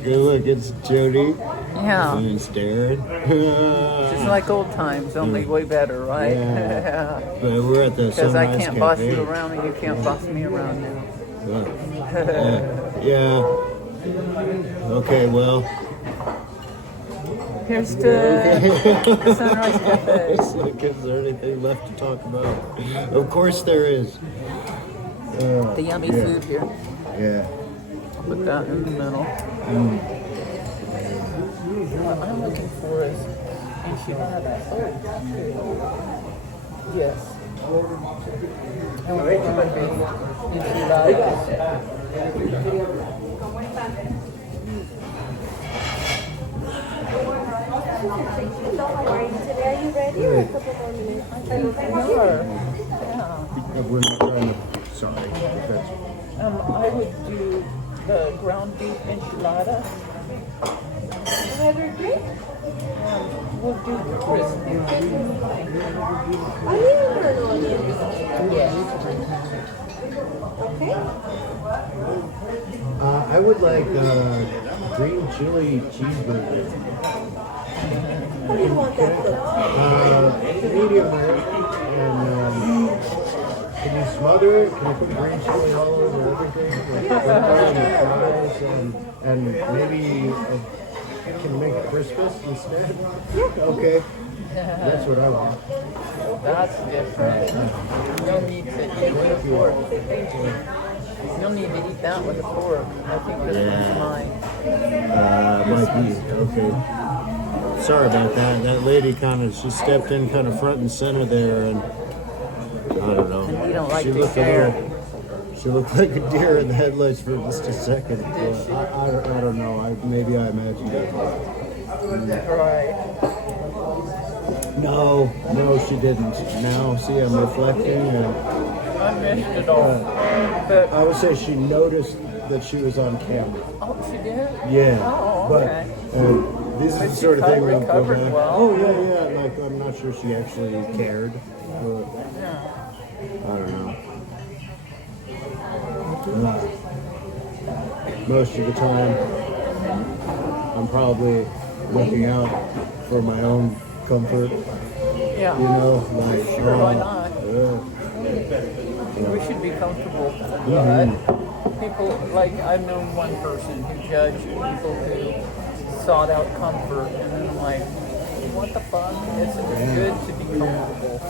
Look, it's Jodi. Yeah. And it's Darrin. Just like old times, only way better, right? Yeah. But we're at the Because I Sunrise can't boss Cafe. you around and you can't boss me around now. Yeah. Okay, well. Here's to the Sunrise Cafe. Like, is there anything left to talk about? Of course there is. The yummy food here. Yeah. Put that in the middle. What I'm looking for is enchiladas. Oh, yes. I want enchiladas. Hello, how are you today? Are you ready? Or a couple more minutes? Sorry. I would do the ground beef enchilada. Another drink? We'll do crispy. Onion or no onion? Yeah. Okay. I would like green chili cheeseburger. How do you want that cooked? Medium rare. And can you smother it? Can you put green chili all over everything? And maybe can you make it Christmas instead? Yeah. Okay. That's what I want. That's different. No need to eat with a fork. No need to eat that with a fork. I think this one's mine. Might be. Okay. Sorry about that. That lady kind of, she stepped in kind of front and center there, and I don't know. And we don't like She to looked a share. little- She looked like a deer in the headlights for just a second. I don't know. Maybe I imagined it. Right. No, she didn't. Now, see, I'm reflecting, and I missed it all. But, I would say she noticed that she was on camera. oh, she did? Yeah, Oh, but okay. this is But the she sort of thing where I'll go recovered back. well. Oh yeah. Like I'm not sure she actually cared. But, Yeah. I don't know. Most of the time, I'm probably looking out for my own comfort. Yeah. You know, like Sure, why not? Yeah. We should be comfortable. But people, like, I've known one person who judged people who sought out comfort, and then I'm like, what the fuck? It's good to be comfortable.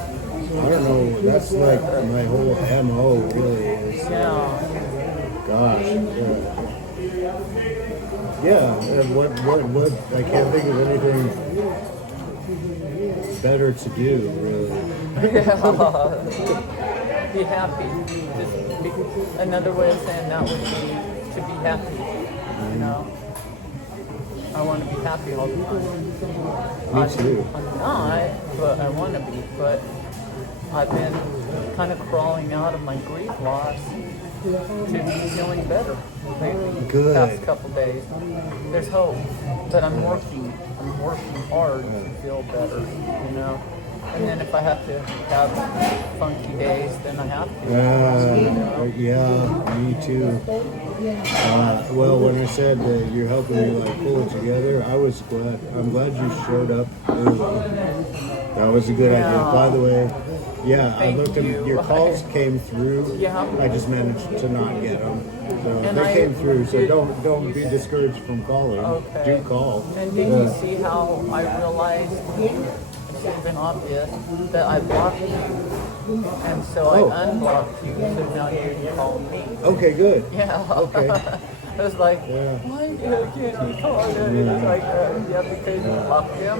I don't know. That's like my whole MO. Really is. Yeah. Gosh. Yeah. And what? I can't think of anything better to do. Really. Be happy. Another way of saying that would be to be happy. You know? I want to be happy all the time. Me too. I'm not, but I want to be. But I've been kind of crawling out of my grief loss to feeling better lately. Good. The past couple days. There's hope, but I'm working hard to feel better. You know. And then if I have to have funky days, then I have to. Yeah, me too. Well, when I said that you're helping me like pull it together, I was glad. I'm glad you showed up early. That was a good idea. By the way, yeah, I looked at your calls came through. Yeah. I just managed to not get them. So And they came through. So don't be discouraged from calling. Okay. Do call. And did you see how I realized, it should have been obvious, that I blocked you, and so I unblocked you, so now you can call me. Okay, good. Yeah. Okay. I was like, Yeah. why can't you call it? And it's like, yeah, because you blocked him.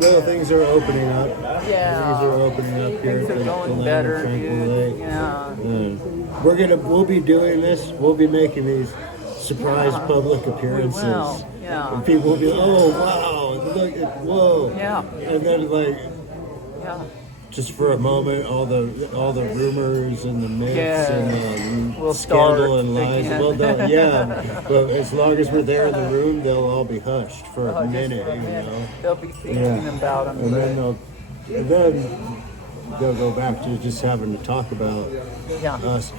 Well, things are opening up. Yeah. Things are opening up here. Things are at going the better, Tranquil dude. Lake. Yeah. We'll be doing this. We'll be making these surprise public appearances. We will. Yeah. And people will be, oh wow, look at whoa. Yeah. And then like Yeah. just for a moment, all the rumors and the myths and the We'll scandal start and lies. again. Well done, yeah. But as long as we're there in the room, they'll all be hushed for a Just minute, for a you minute. know. They'll be thinking about him. And then they'll go back to just having to talk about Yeah. us.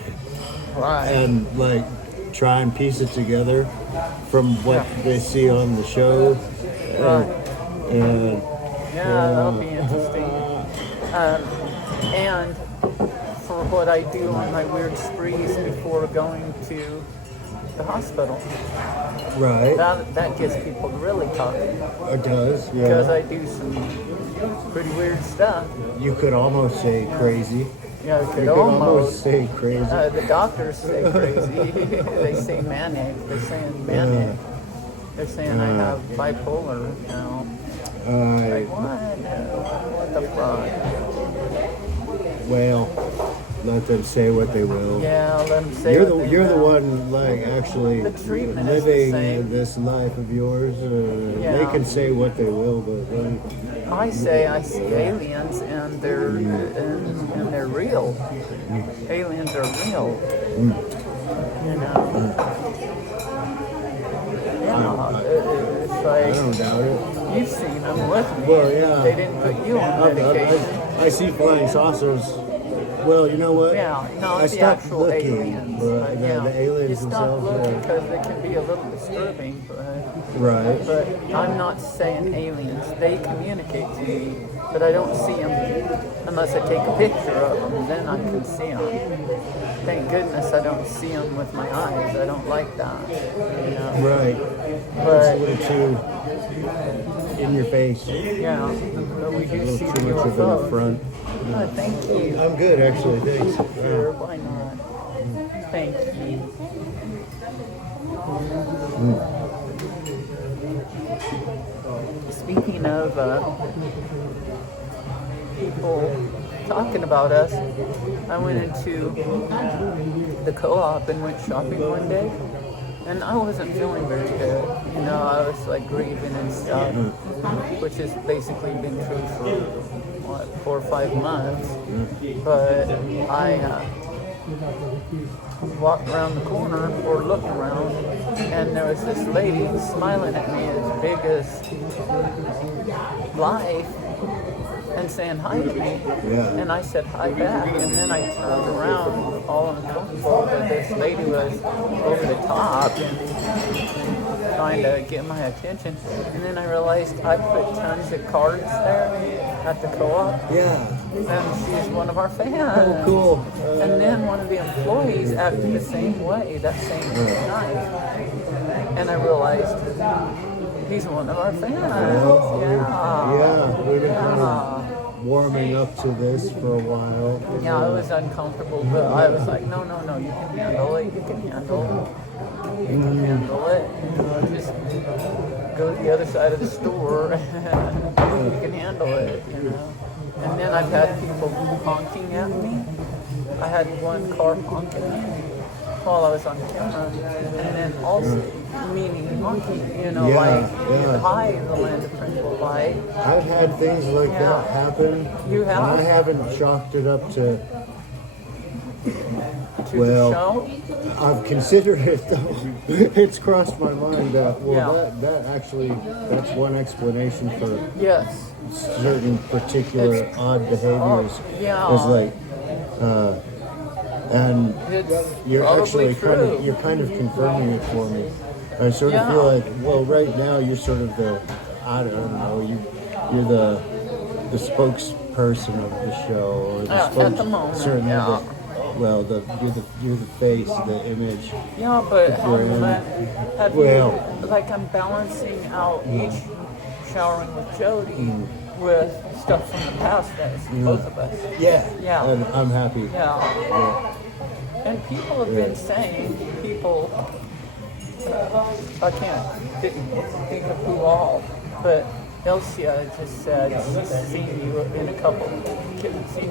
Right. And like try and piece it together from what they see on the show. Right. And That'll be interesting. And for what I do on my weird sprees before going to the hospital, right, that gets people really talking. it does, yeah. Because I do some pretty weird stuff. You could almost say crazy. Yeah, I You could could almost say crazy. The doctors say crazy. They say manic. They're saying manic. They're saying I have bipolar now. Like, what the fuck? Well, let them say what they will. Yeah, let them say You're what the they you're the will. one like actually The treatment is the living same. this life of yours. They Yeah. can say what they will, but I say I see aliens and they're and they're real. Aliens are real. You know. Yeah, it's I like don't doubt it. you've seen them with me. Well, yeah. They didn't put you on medication. I see flying saucers. Well, you know what? Yeah, not I the stopped actual looking, aliens. but yeah. the aliens You stop themselves. looking because they can be a little disturbing. Right. But I'm not saying aliens. They communicate to me, but I don't see them unless I take a picture of them. Then I can see them. Thank goodness I don't see them with my eyes. I don't like that. You know? Right. But It's a little too in your face. yeah, but we A do little see too the much of an UFOs. affront. Thank you. I'm good, actually. Thanks. Sure, why not? Thank you. Speaking of people talking about us, I went into the co-op and went shopping one day, and I wasn't feeling very good. You know, I was like grieving and stuff, which has basically been true for, what, 4 or 5 months. But I walked around the corner or looked around, and there was this lady smiling at me as big as life and saying hi to me. Yeah. And I said hi back, and then I turned around all uncomfortable, but this lady was over the top and trying to get my attention. And then I realized I put tons of cards there at the co-op. Yeah. And she's one of our fans. Oh, cool. And then one of the employees acted the same way that same night. And I realized he's one of our fans. Well, Yeah. we've been kind of warming up to this for a while. Yeah, it was uncomfortable, but I was like, no, you can handle it. You can handle it. You can handle it. You know, just go to the other side of the store. You can handle it, you know. And then I've had people honking at me. I had one car honking at me while I was on camera. And then also meaning honking, you know, like hi in the land of tranquil light. I've had things like that happen. You have? And I haven't chalked it up to, To the show. I've considered it though. It's crossed my mind that, that's one explanation for Yes. certain particular odd behaviors. Yeah. Is like, and It's you're probably actually true. kind of confirming it for me. I sort of feel like, well, right now you're sort of the, I don't know, you're the spokesperson of the show, or the at the moment, certainly yeah. you're the face, the image. Yeah, but you're in. have Well. you, like I'm balancing out each showering with Jodi with stuff from the past days, both of us. Yeah. Yeah. And I'm happy. Yeah. And people have been saying, I didn't think of who all, but Elsia just said she's seen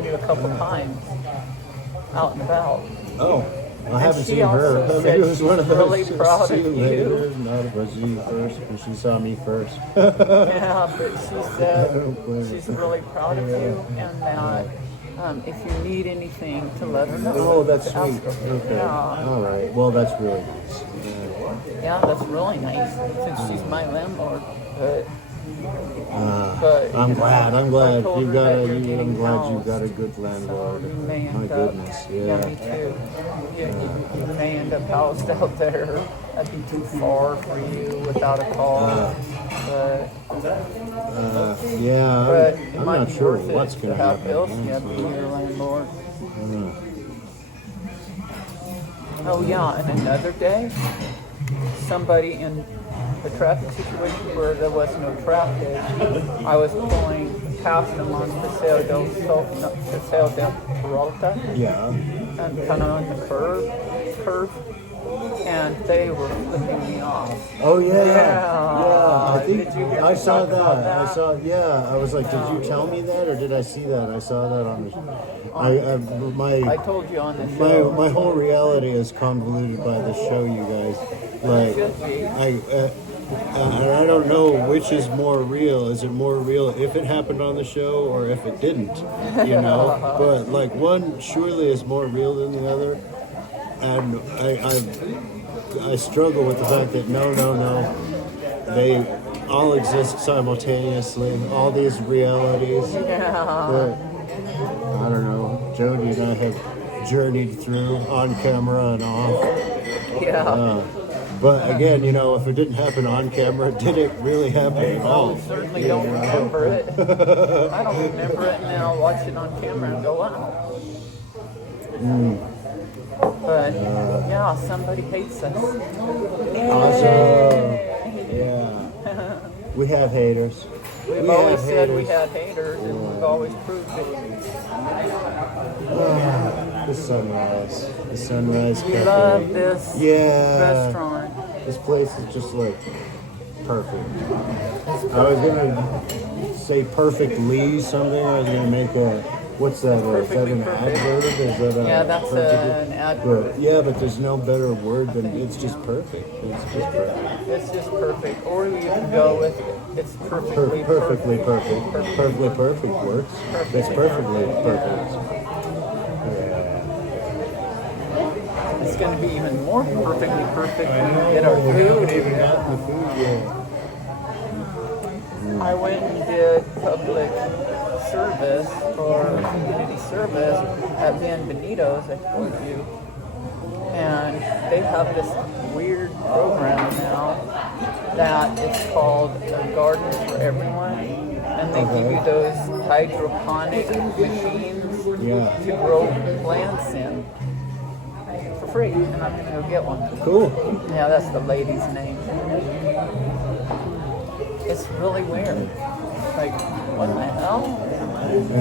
you a couple times out and about. Oh, I haven't she seen her. also Maybe said it was one of she's those. really proud see of you you. later. No, it was you first, because she saw me first. Yeah, but she said don't blame she's her. really proud of you, and that if you need anything, to let her know. Oh, that's To ask sweet. her. Okay. Yeah. All right. Well, that's really nice. Yeah, that's really nice since she's my landlord. But But I'm you know, glad. I'm I glad told you her got. that you're I'm getting glad you housed. got a good So landlord. you may My end goodness. up, Yeah. me too. You may end up housed out there. That'd be too far for you without a car. Yeah. But it I'm might not be sure worth what's it gonna to have happen. Elsia be honestly. your landlord. Uh, Oh yeah, and another day, somebody in a traffic situation where there was no traffic, I was pulling past them on Paseo del Peralta, yeah. and kind of on the curve, and they were flipping me off. Oh yeah. Yeah. I think Did you hear I me saw talk about that. that? I saw. Yeah. I was like, did you tell me that, or did I see that? I saw that on the. I My told you on the show. my whole reality is convoluted by the show, you guys. Like, Should be. and I don't know which is more real. Is it more real if it happened on the show or if it didn't? You know. But like one surely is more real than the other, and I struggle with the fact that no, they all exist simultaneously. All these realities. Yeah. I don't know. Jodi and I have journeyed through on camera and off. Yeah. But again, you know, if it didn't happen on camera, did it really happen at all? I certainly don't remember it. I don't remember it, and then I'll watch it on camera and go, wow. But yeah, somebody hates us. Awesome. Yeah. We have haters. We've We always have said we haters. had haters, and we've always proved it. The sunrise. The sunrise We cafe. love this Yeah. restaurant. This place is just like perfect. I was gonna say perfectly something. I was gonna make a what's that? Is that an Perfectly adverb? Is that a Yeah, that's perfectly- an adverb. But, yeah, but there's no better word than it's just perfect. It's just perfect. It's just perfect. Or you can go with it's perfectly Perfectly perfect. perfect. Perfectly perfect works. It's perfectly perfect. It's going to be even more perfectly perfect when we get our food. Even got the food yet. I went and did public service or community service at Bienvenidos, I told you. And they have this weird program now that it's called a Garden for Everyone. And they give you those hydroponic machines to grow plants in for free. And I'm going to go get one. Cool. Yeah, that's the lady's name. It's really weird. Like, what the hell?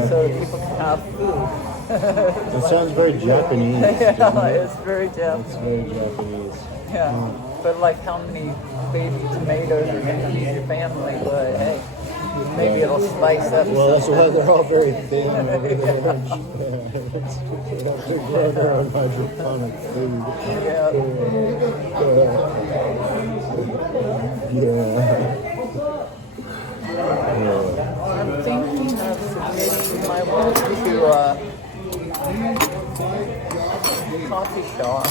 So people can have food. That sounds very Japanese. Yeah, it's very It's Japanese. very Japanese. Yeah. But like how many baby tomatoes are going to feed your family? But hey, maybe it'll spice up. Well, that's why something. they're all very thin over there. They have to grow their own hydroponic food. Yeah. I'm thinking of submitting my work to a coffee shop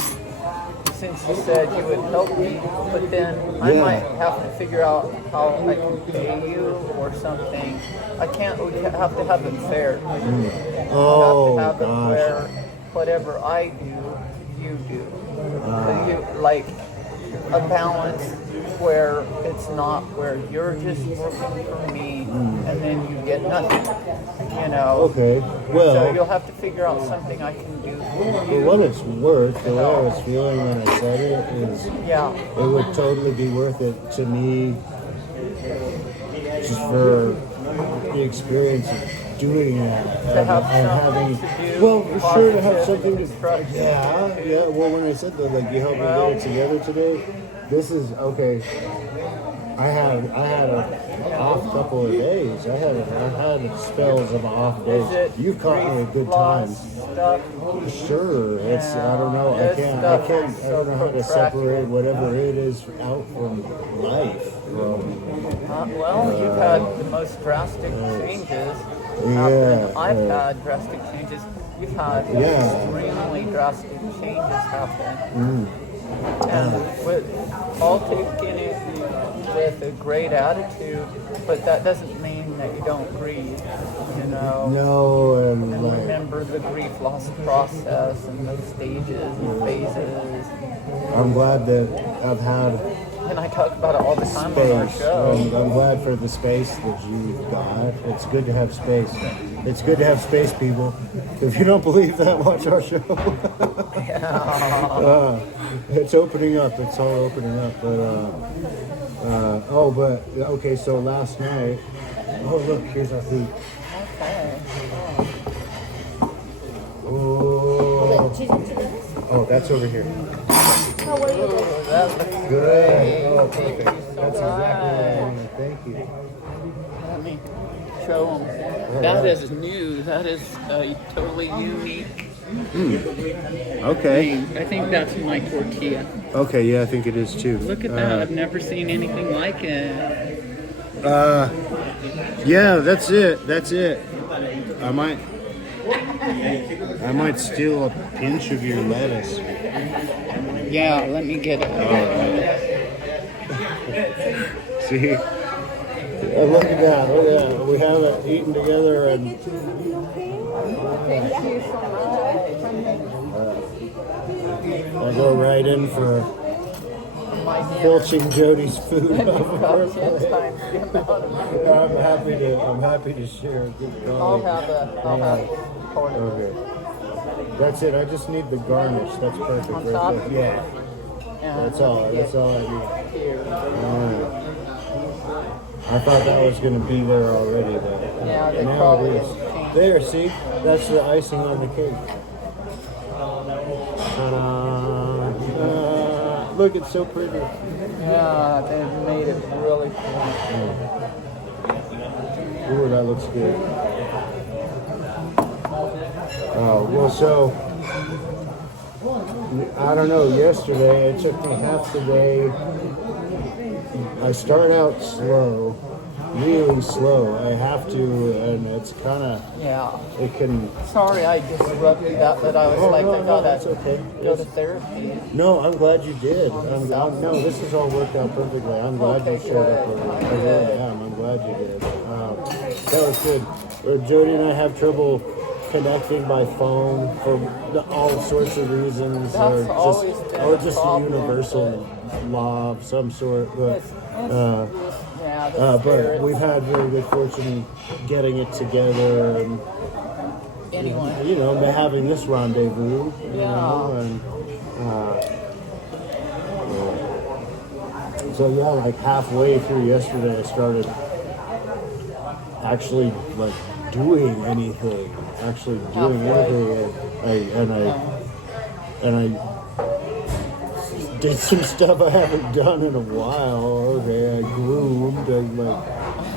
since you said you would help me, but then I Yeah. might have to figure out how I can pay you or something. I can't, we have to have it fair. Oh, We have to have it gosh. where whatever I do, you do. You, like a balance where it's not where you're just working for me and then you get nothing, you know. Okay. So Well, you'll have to figure out something I can do for for you. what it's worth, the way I was feeling when I said it is Yeah. it would totally be worth it to me just for the experience of doing that To have and something having to do, well for sure to have positive something to construction. yeah well when I said that like you helped me Well- get it together today, this is okay. I had a off couple of days. I had spells of off days. Is it You've caught me at good loss times. stuff? Sure, it's I don't know. This I stuff can't. is I don't know how to so separate whatever it is out from life. From Well, you've had the most drastic changes. Yeah, I've had drastic changes. You've had extremely drastic changes happen. And with all taking it with with a great attitude, but that doesn't mean that you don't grieve, you know. No, and And like, remember the grief loss process and the stages and phases. I'm glad that I've had And I talk about it all the time on our space. show. I'm glad for the space that you've got. It's good to have space. It's good to have space, people. If you don't believe that, watch our show. It's opening up. It's all opening up. But okay. So last night. Oh, look, here's our food. Okay. Oh, Cheese and tomatoes? oh, that's over here. How are you? Oh, that looks Good. great. Oh, Thank perfect. you so That's exactly what I much. wanted. Thank you. Let me show them. That is new. That is a totally unique Okay. thing. I think that's my tortilla. Okay. Yeah, I think it is too. Look at that. I've never seen anything like it. Yeah, that's it. That's it. I might steal a pinch of your lettuce. Yeah, let me get it. See? Look at that. Look at that. We haven't eaten together and Thank you so much. I go right in for My dinner. filching Jodi's food off of her About 10 plate. times the amount of food. I'm happy to share a good I'll garlic. have part of it. Okay. That's it. I just need the garnish. That's perfect. On right top? there. Yeah. And That's all. That's all I need. here. Alright. I thought that was going to be there already, though. Yeah, they Now probably it is. have changed. There, see? That's the icing on the cake. Ta-da. Look, it's so pretty. Yeah, they've made it really cool. Ooh, that looks good. Oh, well, so, I don't know, yesterday, it took me half the day. I start out slow, really slow. I have to, and it's kind of, Yeah. it can, Sorry I disrupted that, but I was like, no, I thought that's I'd okay. go to therapy. No, I'm glad you did. No, this has all worked out perfectly. I'm glad you showed up. I really am. I'm glad you did. That was good. Jodi and I have trouble connecting by phone for all sorts of reasons, That's always been or a just a problem, universal law of some sort. But Yeah, the but spirits. we've had very good fortune getting it together and Anyway. you know having this rendezvous. You Yeah. know, and so yeah, like halfway through yesterday, I started actually like doing anything. And I did some stuff I haven't done in a while. Okay, I groomed and like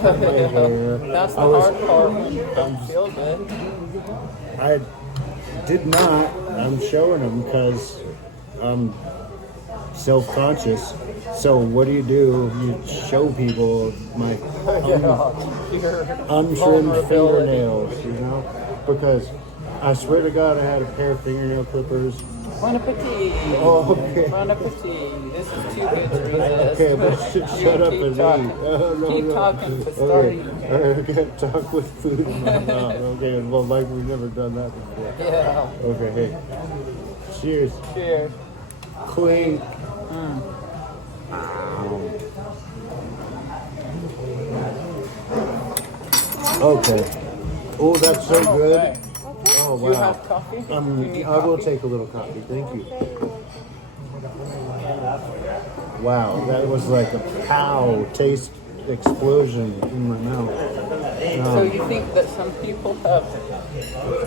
cut my hair. That's the I was- hard part when you don't feel good. I did not. I'm showing them because I'm self-conscious. So what do? You show people my Your untrimmed vulnerability. fingernails, you know? Because I swear to God, I had a pair of fingernail clippers. Bon appetit. Oh, okay. Bon appetit. This is too good to resist. Okay, but shut up Keep and talking. eat. Oh, no, Keep no. talking, but start Okay. eating. I can't talk with food in my mouth. Okay, well, like we've never done that before. Yeah. Okay, hey. Cheers. Cheers. Clink. Okay. Oh, that's so good. Okay. Oh, Do you wow. have coffee? Do you need I will coffee? take a little coffee. Thank you. Wow, that was like a pow taste explosion in my mouth. So you think that some people have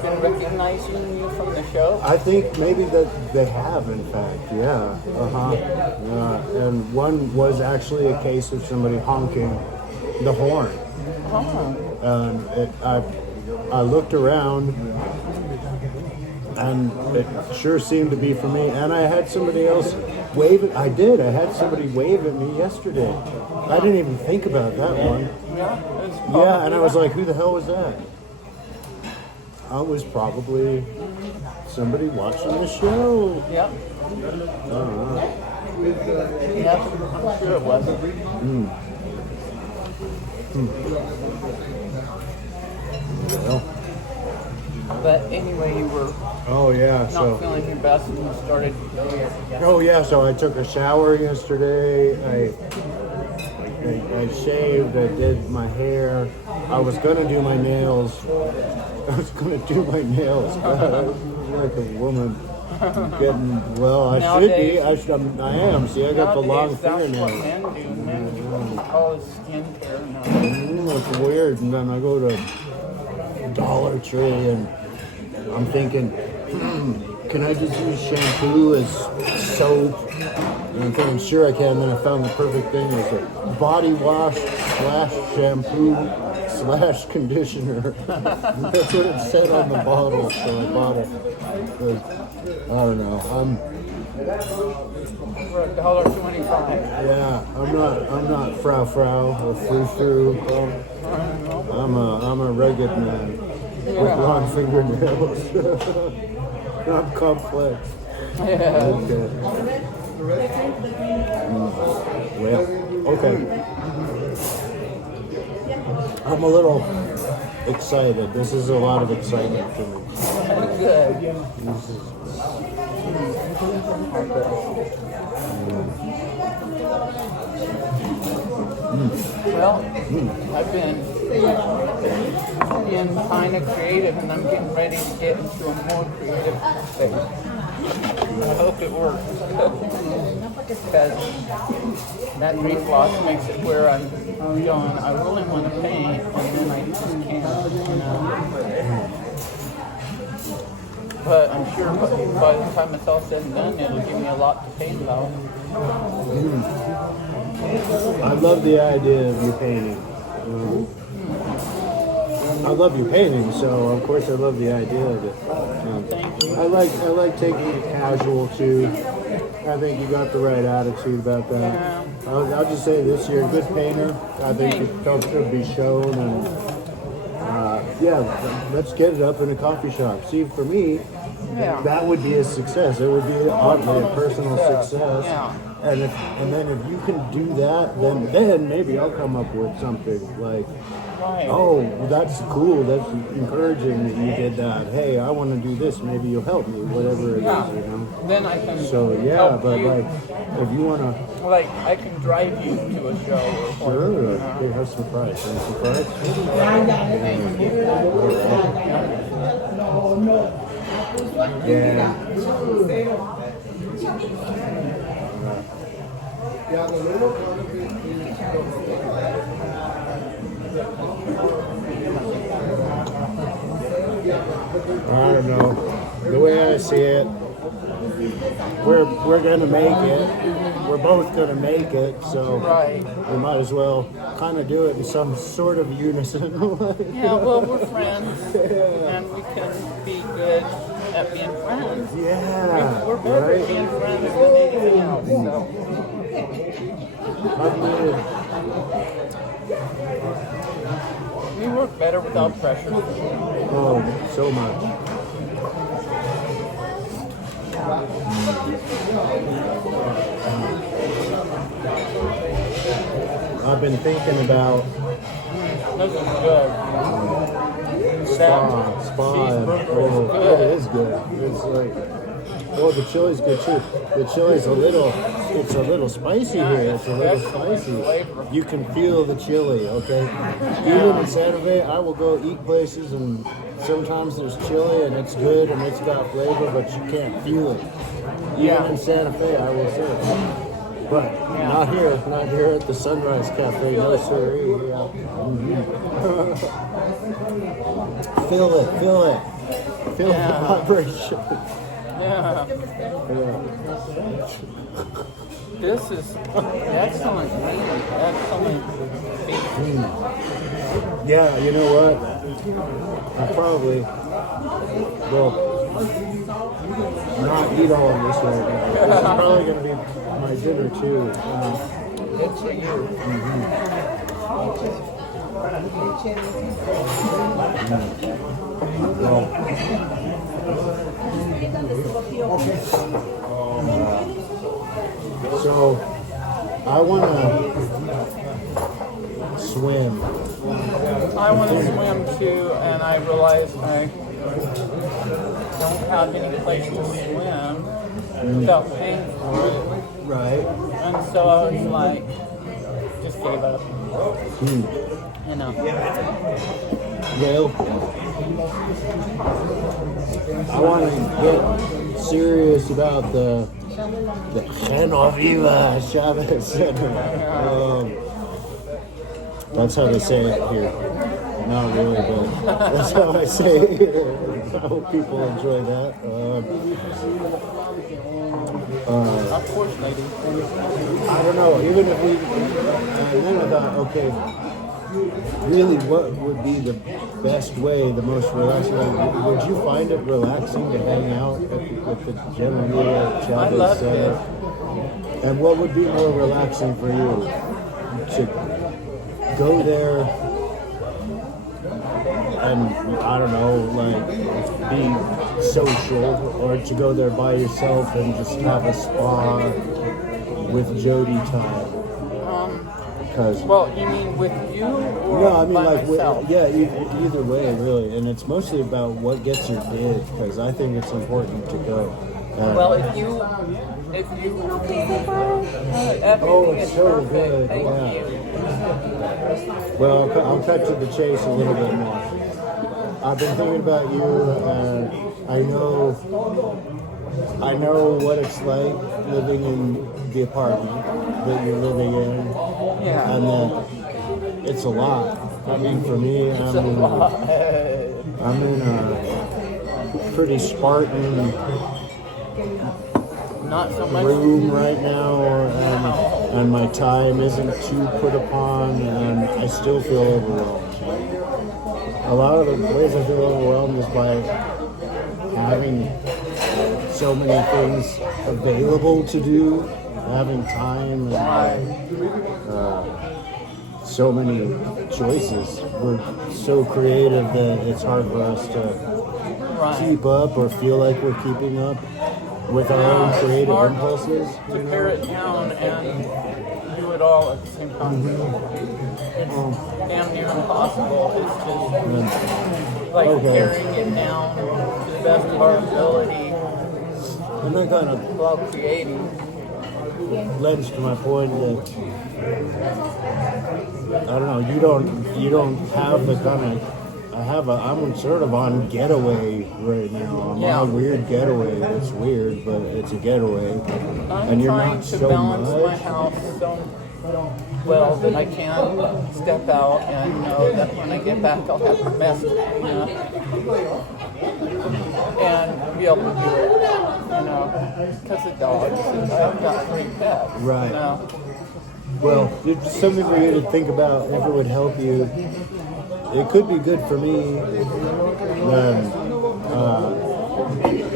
been recognizing you from the show? I think maybe that they have, in fact, yeah. And one was actually a case of somebody honking the horn. I looked around, and it sure seemed to be for me. And I had somebody else wave it. I had somebody wave at me yesterday. I didn't even think about that one. Yeah, and I was like, who the hell was that? I was probably somebody watching the show. Yep. Yep, I'm sure it was. Well, But anyway, you were oh yeah, not so. feeling your best and you started. Oh yeah, so I took a shower yesterday. I shaved. I did my hair. I was gonna do my nails. I was gonna do my nails. God, I was like a woman. Getting well. I should be. I am. See, I got the long Nowadays, that's what fingernails. men do. Men do all this skincare now. It's weird. And then I go to Dollar Tree and I'm thinking, can I just use shampoo as soap? And I'm thinking, sure I can. And then I found the perfect thing. It was a body wash / shampoo / conditioner. That's what it said on the bottle, so I bought it. I don't know. For $1.25. Yeah, I'm not frou or frou. I'm a rugged man with long fingernails. I'm complex. Yeah. Okay. Well, okay. I'm a little excited. This is a lot of excitement for me. Good. This is, Well, I've been being kind of creative, and I'm getting ready to get into a more creative space. I hope it works. Because that reflux makes it where I'm going, I really want to paint, and then I just can't, you know. But I'm sure by the time it's all said and done, it'll give me a lot to paint about. I love the idea of you painting. I love you painting, so of course I love the idea of it. Thank you. I like taking it casual too. I think you got the right attitude about that. Yeah. I'll just say this: you're a good painter. I think it should be shown, and yeah, let's get it up in a coffee shop. See, for me, that would be a success. It would be oddly a personal success. Yeah. And then if you can do that, then maybe I'll come up with something like, Right. oh, that's cool. That's encouraging that you did that. Hey, I want to do this. Maybe you'll help me. Whatever it is, you know. Then I can. So yeah, help but you. like, if you want to, Like, I can drive you to a show or sure, something. they have some price. Have some price. Yeah. I don't know. The way I see it, we're gonna make it. We're both gonna make it, so Right. we might as well kind of do it in some sort of unison. Yeah, well, we're friends, and we can be good at being friends. Yeah, We're better at right? being friends than anything else. So, we work better without pressure. Oh, so much. I've been thinking about This is good. spa. Cheeseburger Oh, is it good. is good. It's like, oh, the chili's good too. The chili's it's a little spicy here. It's a little spicy. You can feel the chili, okay? Even in Santa Fe, I will go eat places and sometimes there's chili and it's good and it's got flavor, but you can't feel it. Even in Santa Fe, I will say. But not here at the Sunrise Cafe, no siree. Yeah. Feel it. Feel the vibration. Yeah. This is excellent. Excellent. Yeah, you know what? I probably will not eat all of this right now. This is probably going to be my dinner too. Good for you. So I want to swim. I want to swim too, and I realized I don't have any place to swim without paying for it. Right. And so I was like, just gave up. You know. Well, I want to get serious about the Geno Viva Chavez Center. That's how they say it here. Not really, but that's how I say it here. I hope people enjoy that. Unfortunately. I don't know, even if we, and then I thought, okay, really what would be the best way, the most relaxing way? Would you find it relaxing to hang out at the General Chavez Center? It. And what would be more relaxing for you? To go there and, I don't know, like, be social, or to go there by yourself and just have a spa with Jodi time? Well, you mean with you or No, I mean by like myself? either way, really, and it's mostly about what gets your bid, because I think it's important to go. Well, if you Oh, it's so perfect. good, Thank yeah. you. Well, I'll cut to the chase a little bit more. I've been thinking about you, and I know what it's like living in the apartment that you're living in. Yeah. And it's a lot. I mean, for me, I'm in a pretty Spartan Not so much. room right now, and my time isn't too put upon, and I still feel overwhelmed. A lot of the ways I feel overwhelmed is by having so many things available to do, having time, and so many choices. We're so creative that it's hard for us to keep up or feel like we're keeping up with our own creative hard impulses. To pare it down and do it all at the same time. It's damn near impossible. It's just like carrying it down to the best of our ability And that kind of while creating. lends to my point that I don't know, you don't have the kind of I'm sort of on getaway right now. I'm on a weird getaway. It's weird, but it's a getaway. I'm and you're trying not to so balance much. my house so well that I can step out and know that when I get back I'll have a mess enough and be able to do it, because of dogs. And I've got 3 pets. Right. You know? Well, it's something for you to think about if it would help you. It could be good for me.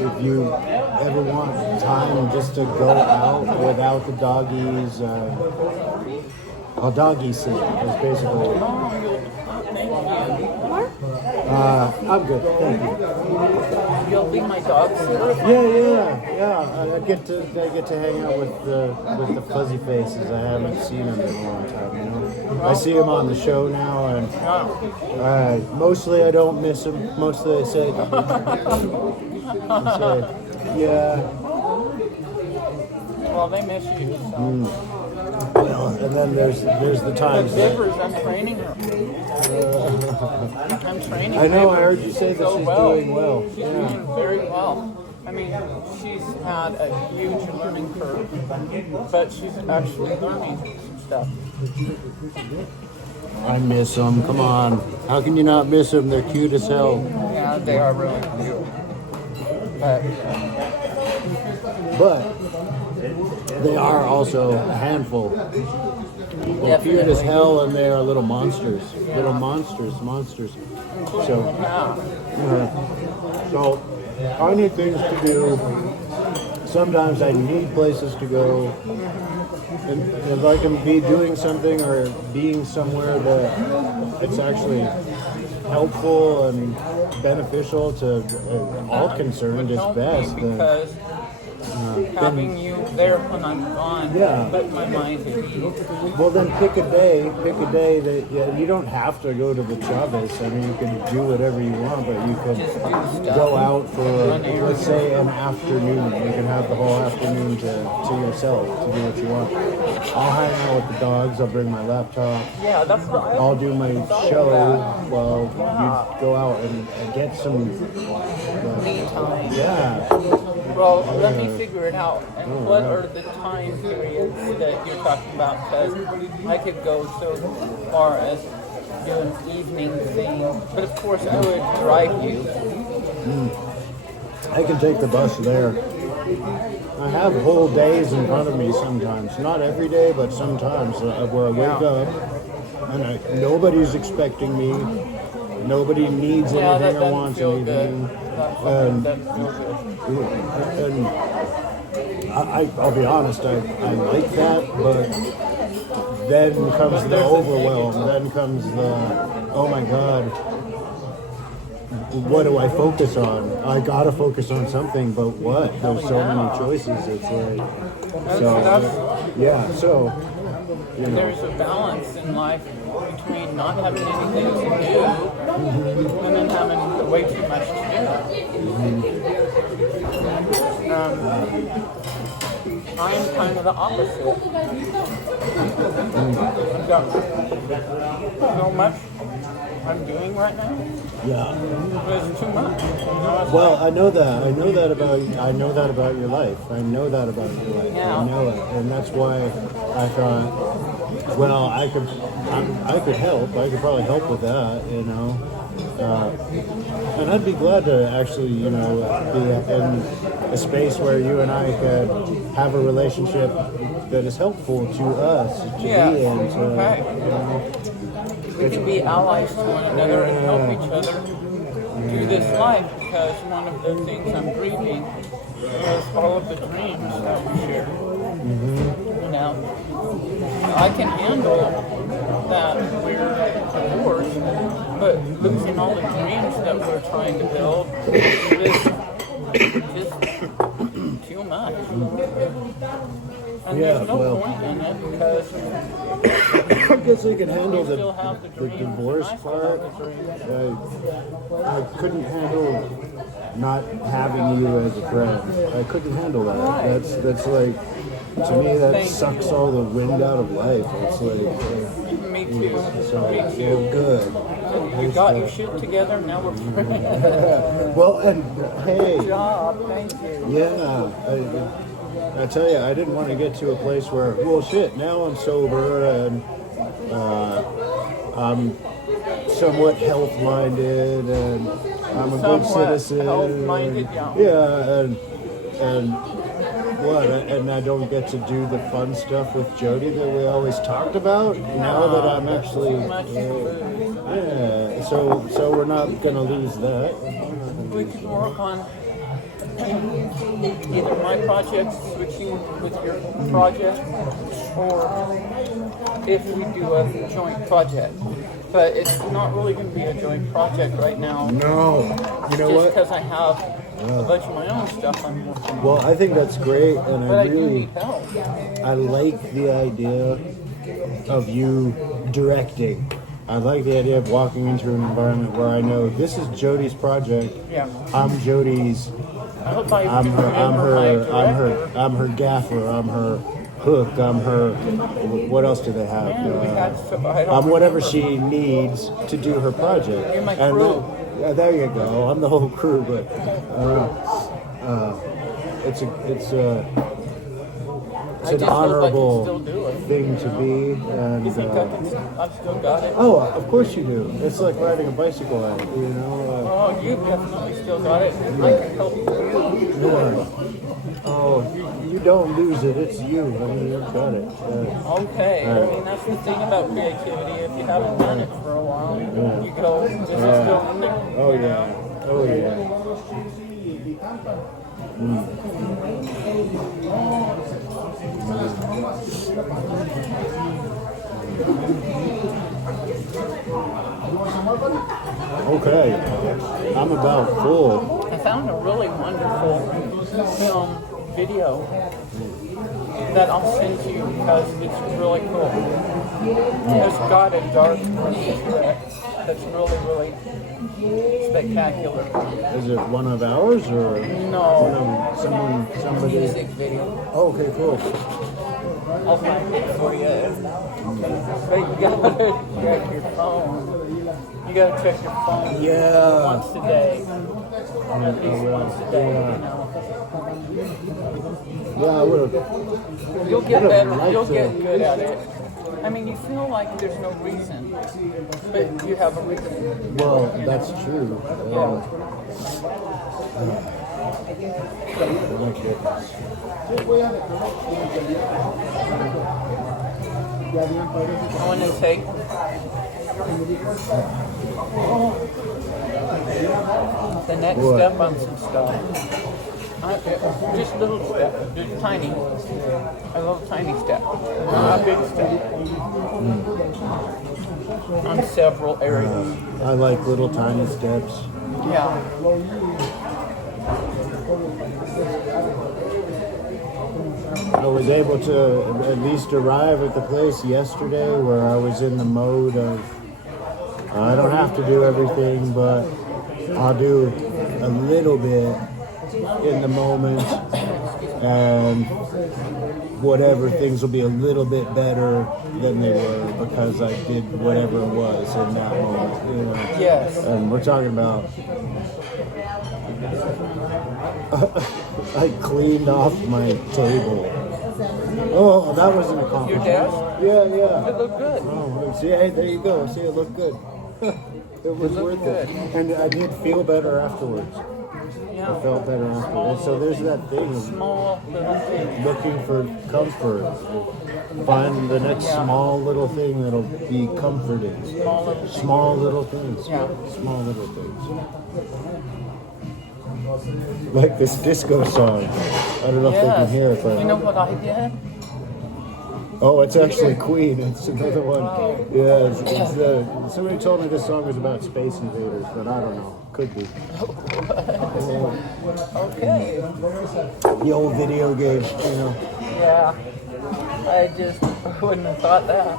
If you ever want time just to go out without the doggies, I'll doggy sit is basically. I'm good, thank you. You'll be my dog sitter? Yeah. I get to hang out with the fuzzy faces. I haven't seen them in a long time. You know, I see them on the show now, and mostly I don't miss them. Mostly I say, yeah. Well, they miss you. So. Well, and then there's the times. Zippers, I'm training her. I'm training her. I know. I heard you say that so she's well. doing well. She's doing very well. I mean, she's had a huge learning curve, but she's actually learning some stuff. I miss them. Come on. How can you not miss them? They're cute as hell. Yeah, they are really cute. But they are also a handful. They're cute as hell, and they are little monsters. Little monsters. So, so I need things to do. Sometimes I need places to go. And if I can be doing something or being somewhere that it's actually helpful and beneficial to all concerned, it's best. Because having you there when I'm gone. Yeah. Put my mind at ease. Well, then pick a day that you don't have to go to the Chavez. I mean, you can do whatever you want, but you can Just do stuff. go out for, Run errands. let's say, an afternoon. You can have the whole afternoon to yourself to do what you want. I'll hang out with the dogs. I'll bring my laptop. Yeah, that's what I'll do my show while Yeah. you go out and get some. me time. Yeah. Well, let me figure it out. And what are the time periods that you're talking about? Because I could go so far as do an evening thing. But of course, I would drive you. I can take the bus there. I have whole days in front of me sometimes. Not every day, but sometimes where I wake up and nobody's expecting me. Nobody needs Yeah, that anything or doesn't wants feel anything. good. That doesn't feel good. And I'll be honest, I like that, but then comes the overwhelm. Then comes the, oh my God, what do I focus on? I gotta focus on something, but what? There's so many choices. It's like, so, you know. There's a balance in life between not having anything to do and then having way too much to do. I am kind of the opposite. I've got so much I'm doing right now. Yeah. There's too much. Well, I know that about your life. I know that about your life. Yeah. I know it, and that's why I thought, well, I could help. I could probably help with that, you know. And I'd be glad to actually, you know, be in a space where you and I could have a relationship that is helpful to us to be in. To, Okay. you know, We can be allies to one another and help each other through this life, because one of the things I'm grieving is all of the dreams that we share. You know, I can handle that we're divorced, but losing all the dreams that we're trying to build is just too much. And there's no point in it, because I guess I can handle the still have the dreams, divorce and I still part. have the dreams. I couldn't handle not having you as a friend. I couldn't handle that. Right. That's like, to me, that Thank sucks all the wind out of life. It's like, Me too. so Me feel too. good. You got your shit together, now we're friends. Well, and hey, Good job, thank you. yeah, I tell you, I didn't want to get to a place where, well, shit, now I'm sober and I'm somewhat health-minded and I'm a good Somewhat citizen. health-minded, yeah. Yeah, and what? And I don't get to do the fun stuff with Jodi that we always talked about. Now that I'm actually, Too much food. yeah. So we're not gonna lose that. We can work on either my project switching with your project, or if we do a joint project. But it's not really going to be a joint project right now. No, you know Just what? because I have a bunch of my own stuff I'm working on. Well, I think that's great, and But I I do really, need help. I like the idea of you directing. I like the idea of walking into an environment where I know this is Jodi's project. Yeah. I'm Jodi's. I hope I I'm can her. I'm remember my director. I'm her gaffer. I'm her hook. I'm her. What else do they have? Man, we had so, I don't I'm whatever remember. she needs to do her project. You're my And crew. yeah, there you go. I'm the whole crew, but it's I an just hope I can honorable still do it. thing to be. And You think I've still got it? oh, of course you do. It's like riding a bicycle at it, you know. Oh, you definitely still got it. I can help you. Oh, you don't lose it. It's you. I mean, you've got it. Okay, I mean that's the thing about creativity. If you haven't done it for a while, you go, "This is still in there." Oh yeah. Oh yeah. Okay. I'm about full. I found a really wonderful film video that I'll send to you because it's really cool. It's got a dark message to it that's really, really spectacular. Is it one of ours or No. somebody? Music video. Oh, okay, cool. I'll find it for you. But you gotta check your phone. You gotta check your phone Yeah. once a day. At least once a day, you know. Yeah, I would have. You'll get Would've better. liked You'll to. get good at it. I mean, you feel like there's no reason, but you have a reason. Well, that's true. Yeah. My goodness. I want to take the next What? step on some stuff. Just little step, just tiny, a little tiny step, not a big step. On several areas. I like little tiny steps. Yeah. I was able to at least arrive at the place yesterday where I was in the mode of I don't have to do everything, but I'll do a little bit in the moment, and whatever, things will be a little bit better than they were because I did whatever it was in that moment. You know? Yes. And we're talking about I cleaned off my table. Oh, that was an accomplishment. Your desk? Yeah, yeah. It looked good. Oh, see, hey, there you go. See, it looked good. It was looked worth it. And I did feel better afterwards. Yeah. I felt better afterwards. So there's that thing of Small little thing. looking for comfort. Find the next small little thing that'll be comforting. Small little thing. Small little things. Yeah. Small little things. Like this disco song. I don't know if they can hear it, but You know what I did? oh, it's actually Queen. It's another one. Oh. Yeah, it's somebody told me this song was about Space Invaders, but I don't know. Could be. Okay. The old video game, you know. Yeah. I just wouldn't have thought that. I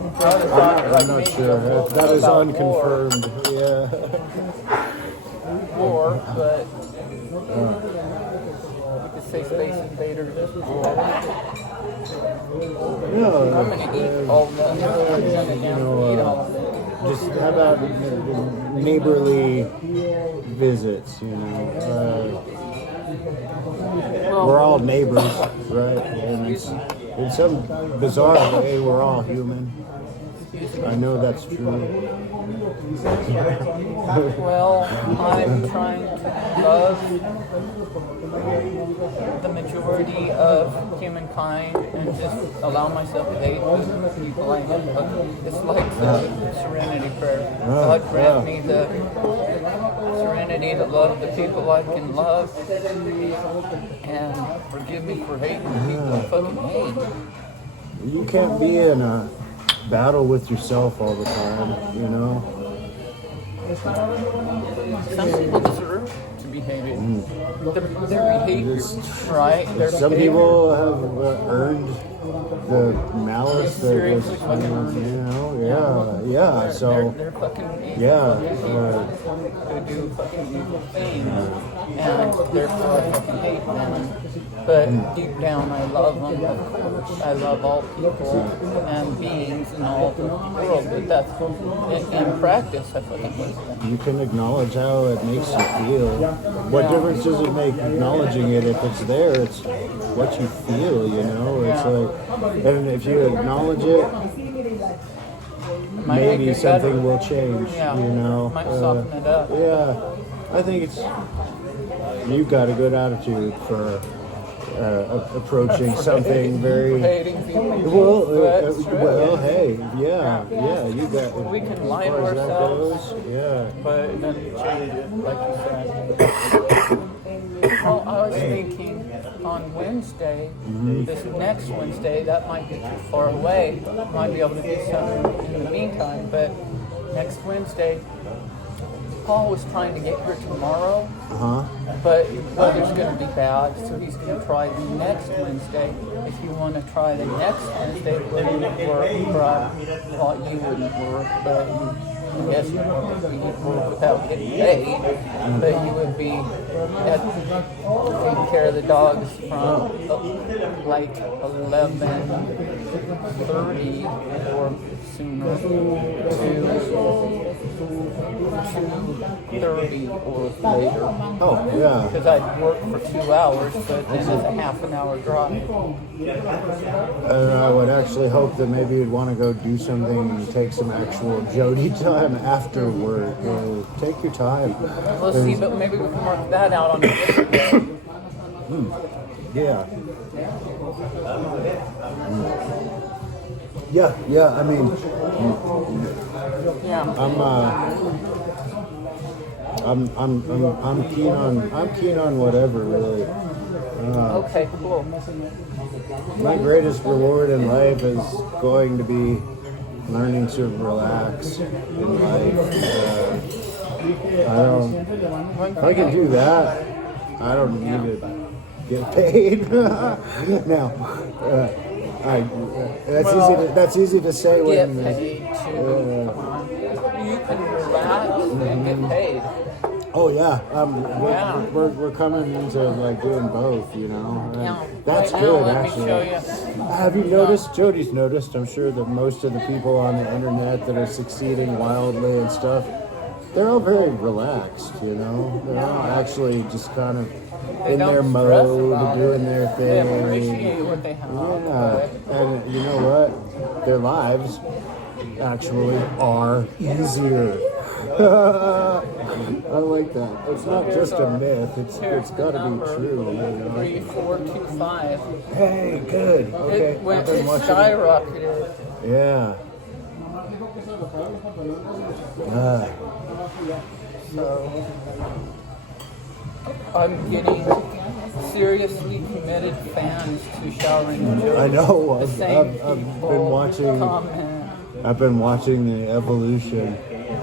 would have thought I'm like not maybe sure. That is about unconfirmed. Yeah. War, but you could say Space Invaders is war. No, I'm gonna eat all the. I'm gonna eat all of it. just how about neighborly visits, you know? We're all neighbors, right? And in some bizarre way, we're all human. I know that's true. Well, I'm trying to love the majority of humankind and just allow myself to hate the people I hate. It's like the serenity prayer. God grant me the serenity to love the people I can love and forgive me for hating the people I fucking hate. You can't be in a battle with yourself all the time, you know? Some people deserve to be hated. Their behaviors, right? Their Some behavior. people have earned the malice that is, Seriously, yeah, so, They're fucking evil. yeah, They do fucking evil things, and therefore I fucking hate them. But deep down, I love them. Of course, I love all people and beings in all the world. But that's in practice, I fucking hate them. you can acknowledge how it makes you feel. What difference does it make acknowledging it? If it's there, it's what you feel, you know? It's like, and if you acknowledge it, Might make maybe it something better. will change, Yeah, you know? might soften it up. Yeah, I think it's, you've got a good attitude for approaching something very, Hating people. well, hey, yeah, you got, We can lie as to far as that ourselves. goes, yeah. But then change it, like you said. Well, I was thinking on Wednesday, this next Wednesday, that might be too far away. Might be able to do something in the meantime, but next Wednesday, Paul was trying to get here tomorrow, but weather's going to be bad, so he's going to try the next Wednesday. If you want to try the next Wednesday, where you would work, well, you wouldn't work, but yes, you would work without getting paid, but you would be taking care of the dogs from like 11:30 or sooner to 2:30 or later. Oh, yeah. Because I'd work for 2 hours, but then it's a half an hour drive. And I would actually hope that maybe you'd want to go do something and take some actual Jodi time after work. Take your time. We'll see, but maybe we can work that out on a different day. Yeah. Yeah, I mean, Yeah. I'm keen on whatever, really. Okay, cool. My greatest reward in life is going to be learning to relax in life. If I can do that, I don't need to get paid. Now, that's easy to say Get when paid too. You can relax and get paid. oh yeah, we're coming into like doing both, you know. And Yeah. that's Right good now, let actually. me show you. Have you noticed? Jodi's noticed. I'm sure that most of the people on the internet that are succeeding wildly and stuff, they're all very relaxed, you know. They're all actually just kind of They in don't their stress mode, about doing it. their They thing. appreciate what they have. Yeah, and you know what? Their lives actually are easier. I like that. It's not just a myth. It's got to be true. You know? 3425. Hey, good. Okay, It went, I've been it watching. skyrocketed. Yeah. So I'm getting seriously committed fans to showering with Jodi. I know. The I've same been people watching. comment. I've been watching the evolution.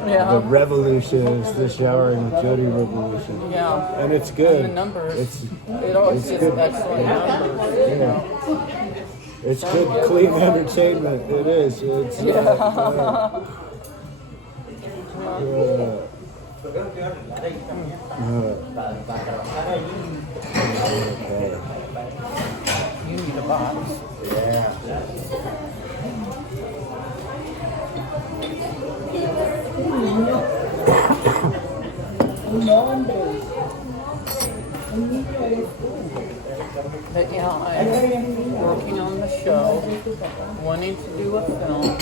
Yeah. The revolution is the showering with Jodi revolution. Yeah. And it's good. And the numbers. It's It always it's gets good. excellent numbers. Yeah. It's good, clean entertainment. It is. It's okay. You need a box. Yeah. But yeah, I'm working on the show, wanting to do a film,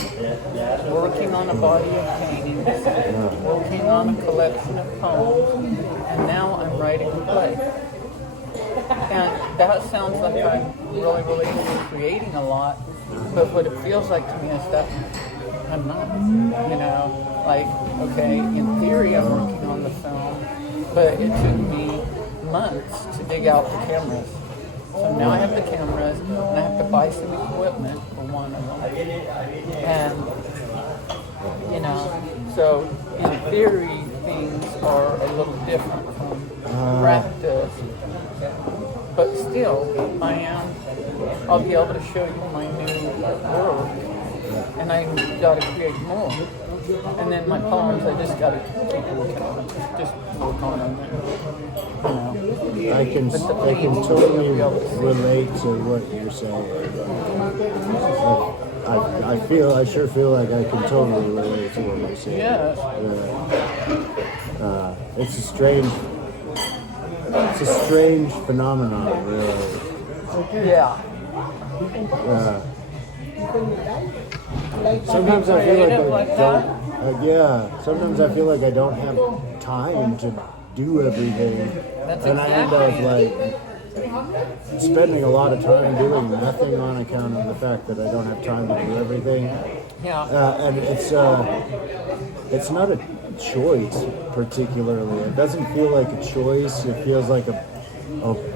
working on a body of paintings, working on a collection of poems, and now I'm writing a play. And that sounds like I'm really into creating a lot, but what it feels like to me is that I'm not, you know, like, okay, in theory I'm working on the film, but it took me months to dig out the cameras. So now I have the cameras, and I have to buy some equipment for one of them. And, you know, so in theory, things are a little different from practice. But still, I'll be able to show you my new work, and I got to create more. And then my poems, I just got to keep working on them. Just work on them. You know. I can totally relate to what you're saying. I sure feel like I can totally relate to what you're saying. Yes. It's a strange phenomenon, really. Yeah. Sometimes I feel Creative like like I don't. Sometimes I feel like I don't have time to do everything, That's and I end up like spending a lot of time doing nothing on account of the fact that I don't have time to do everything. Yeah. And it's not a choice particularly. It doesn't feel like a choice. It feels like a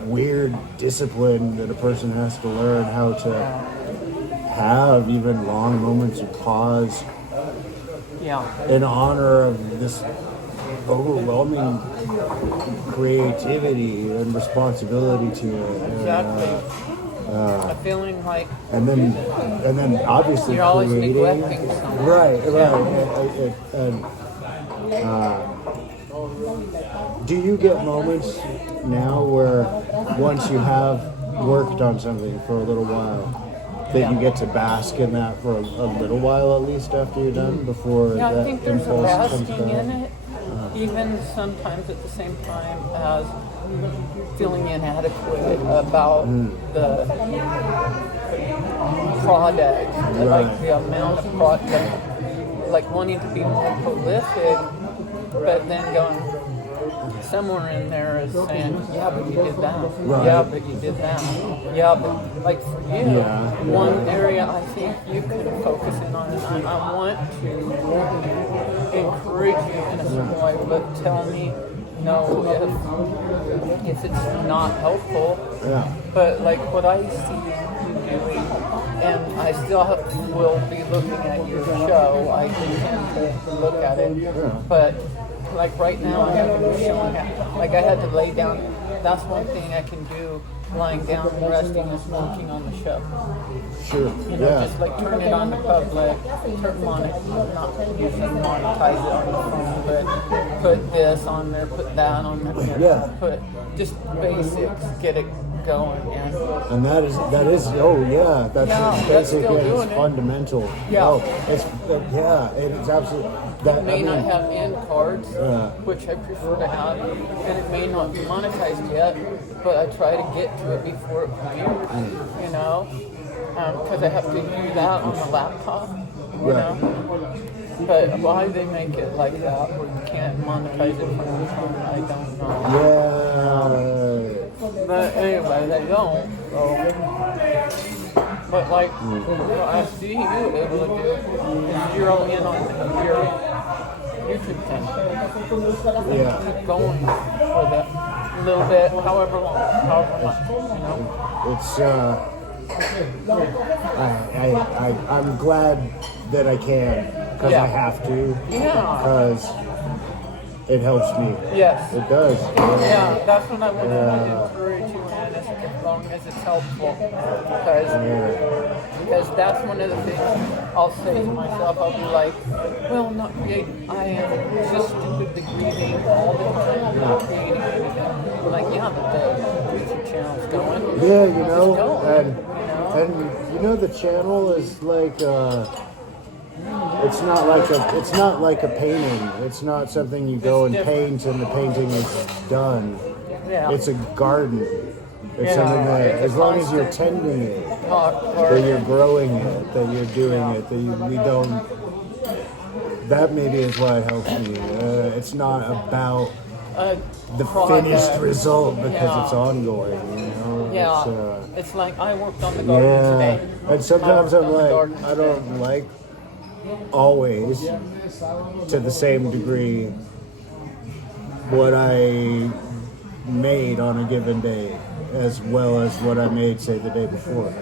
weird discipline that a person has to learn how to have even long moments of pause Yeah. in honor of this overwhelming creativity and responsibility to it. Exactly. A feeling like And then obviously you're always creating. neglecting something. Right. Yeah. Do you get moments now where once you have worked on something for a little while, that you get to bask in that for a little while at least after you're done before Yeah, I that think there's a impulse comes basking in back? it, even sometimes at the same time as feeling inadequate about the product, like the amount of product, like wanting to be more prolific, but then going somewhere in there is saying, yeah, but you did that. Right. Yeah, but you did that. Yeah, but like for you, one area I think you can focus in on, and I want to encourage you in a certain way, but tell me no if it's not helpful. Yeah. But like what I see you doing, and I still will be looking at your show. I intend to look at it, but like right now I haven't been showing it. Like I had to lay down. That's one thing I can do. Lying down and resting is working on the show. Sure. You know, just like turn it on the public, turn on it, not usually monetize it on the phone, but put this on there, put that on there. Yeah. Put just basics, get it going. And that is that's basic still and doing it's it. fundamental. Yeah. Oh, it's absolutely that. It may not have end cards, Yeah. which I prefer to have, and it may not be monetized yet, but I try to get to it before it premieres, you know, because I have to do that on the laptop, you know. But why they make it like that, where you can't monetize it from the phone, I don't know. Yeah. But anyway, they don't. But like, what I see you able to do is zero in on your YouTube channel. Yeah. Keep going for that little bit, however long, however much, you know. It's I'm glad that I can because I have to. Yeah. Because it helps me. Yes. It does. Yeah, that's what I want to encourage you in, as long as it's helpful. Because that's one of the things I'll say to myself. I'll be like, well, I'm not creating. I am just stupidly grieving all the time, not creating anything. I'm like, yeah, but the YouTube channel's going. Yeah, and the channel is like it's not like a painting. It's not something you go and paint and the painting is done. Yeah. It's a garden. It's something that, as long as you're tending it, that you're growing it, that you're doing it, we don't. That maybe is why it helps me. It's not about the finished result because it's ongoing. You know? Yeah. It's like I worked on the garden today. And sometimes I'm like, I don't like always to the same degree what I made on a given day as well as what I made, say, the day before.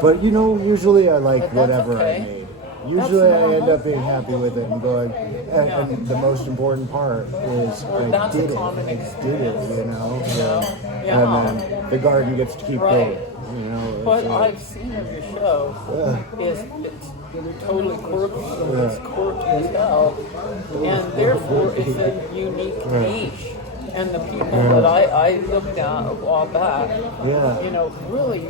But usually I like whatever I made. Usually I end up being happy with it and going, and the most important part is I did it, you know? And then the garden gets to keep going, you know? What I've seen of your show is it's totally quirky. It's quirky as hell. And therefore it's a unique niche. And the people that I looked at a while back, really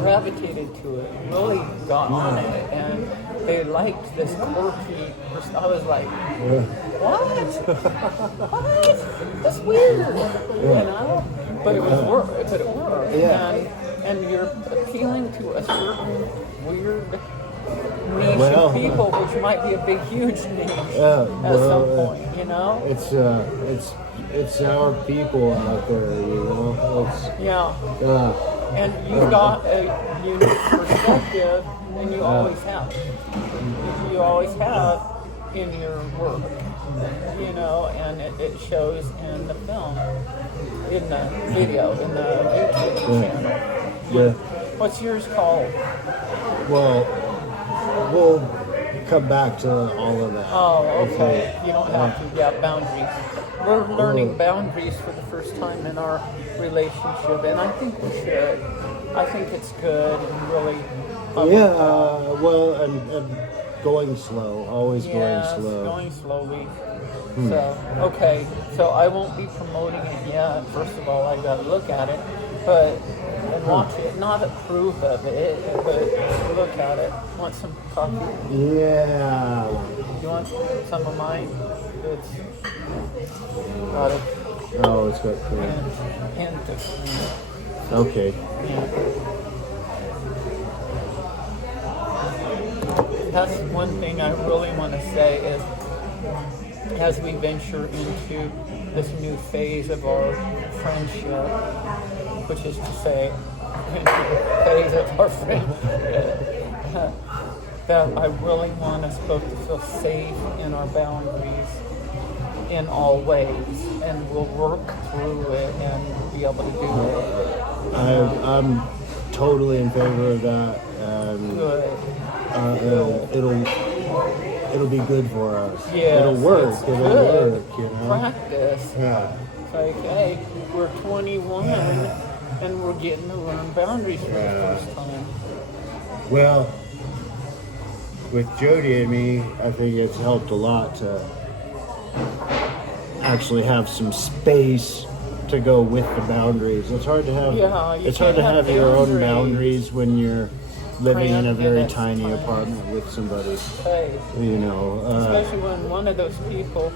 gravitated to it, really got on it, and they liked this quirky. I was like, what? That's weird, you know? But it worked. And you're appealing to a certain weird niche of people, which might be a big, huge niche at some point, you know? It's our people out there, you know? And you got a unique perspective, and you always have. You always have in your work, you know, and it shows in the film, in the video, in the YouTube channel. Yeah. What's yours called? Well, come back to all of that. Oh, okay. You don't have to. Yeah, boundaries. We're learning boundaries for the first time in our relationship, and I think we should. I think it's good and really. Yeah, well, and going slow, always going slow. Going slowly. So, okay, so I won't be promoting it yet. First of all, I gotta look at it, and watch it, not approve of it, but look at it. Want some coffee? Yeah. You want some of mine? It's got a Oh, it's got cream. hint of cream. Okay. Yeah. That's one thing I really want to say is, as we venture into this new phase of our friendship, which is to say, into the phase of our friendship, that I really want us both to feel safe in our boundaries in all ways, and we'll work through it and be able to do it. I'm totally in favor of that, and Good. it'll be good for us. Yes, it'll work. it's It'll good. work. You know. Practice. Yeah. It's like, hey, we're 21 and we're getting to learn boundaries for the first time. Well, with Jodi and me, I think it's helped a lot to actually have some space to go with the boundaries. It's hard to have. Yeah, you it's hard to can't have have your own boundaries. boundaries when you're living in a very Yes, tiny fine. apartment with somebody. Hey, You know. especially when one of those people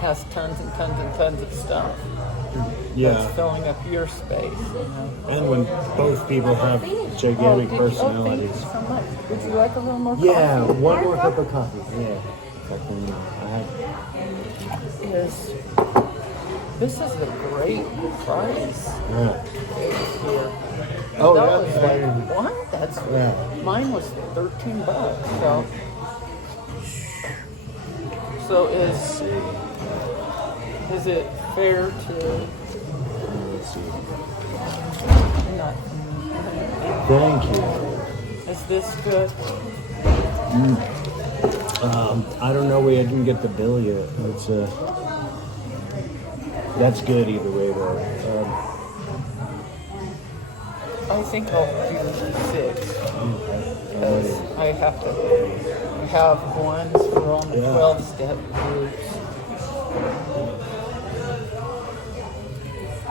has tons and tons and tons of stuff Yeah. that's filling up your space. You know? And when both people have gigantic thank you personalities. so much. Would you like a little more Yeah, coffee? one more cup of coffee. Yeah. This is a great price Yeah. here. Oh, That yeah. was like, what? That's Yeah. Mine was $13. So is it fair to Let's see. not? Thank you. Is this good? I don't know. We didn't get the bill yet. That's good either way, though. I think I'll do 6 because I have to have ones for all the 12-step groups.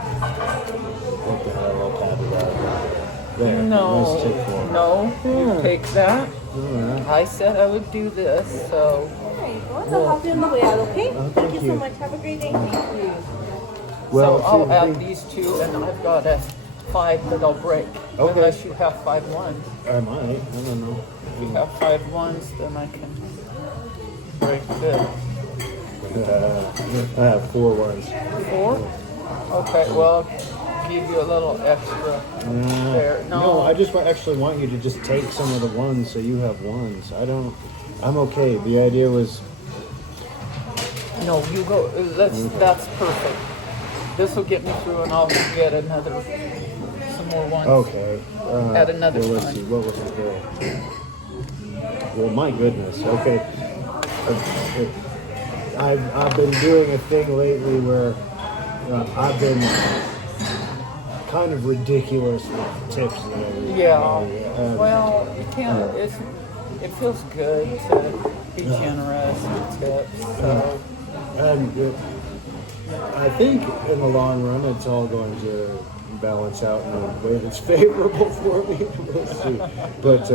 What the hell? I'll tap it out. There. No, Let's take one. no, you take that. Alright. I said I would do this, so There you go. I'll help you on the way out, okay? thank Thank you so you. much. Have a great day. Well, so I'll see, add these 2, and I've got a 5 that I'll break. Okay. Unless you have 5 ones. I might. I don't know. If you have 5 ones, then I can break this. I have 4 ones. 4? Okay, well, I'll give you a little extra there. No, I just actually want you to just take some of the ones so you have ones. I'm okay. The idea was, No, you go. That's perfect. This will get me through, and I'll get some more ones. okay. At another well, let's time. see. What was the bill? Well, my goodness. Okay. I've been doing a thing lately where I've been kind of ridiculous with tips and everything. Yeah. And- Well, you can't. It feels good to be generous with tips. So And I think in the long run, it's all going to balance out in a way that's favorable for me. We'll see. But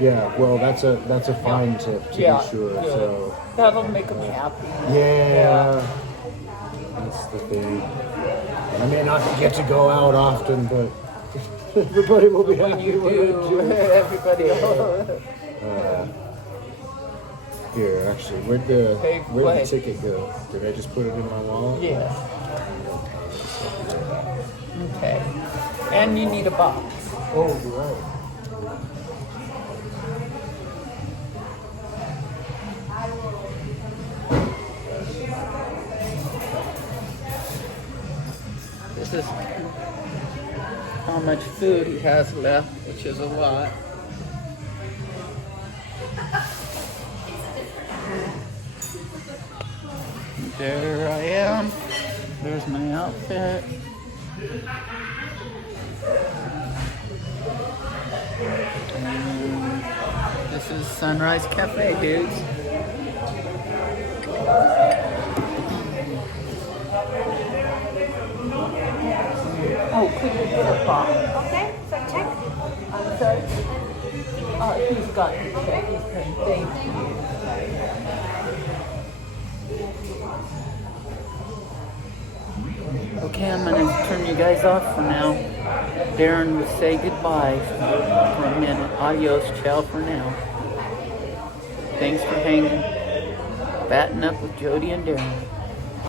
yeah, well, that's a fine tip to yeah, be sure. good. So That'll make them happy. yeah, that's the thing. I may not get to go out often, but everybody will be When happy you when I do, everybody. Here, actually, where'd Hey, the wait. ticket go? Did I just put it in my wallet? Yes. Okay. And you need a box. Oh, you're right. This is how much food he has left, which is a lot. There I am. There's my outfit. And this is Sunrise Cafe, dudes. Oh, could you get a box? Okay, so check. I'm sorry. He's got the check. He's saying thank you. Okay, I'm gonna turn you guys off for now. Darrin will say goodbye for a minute. Adios, ciao for now. Thanks for hanging. Batting up with Jodi and Darrin.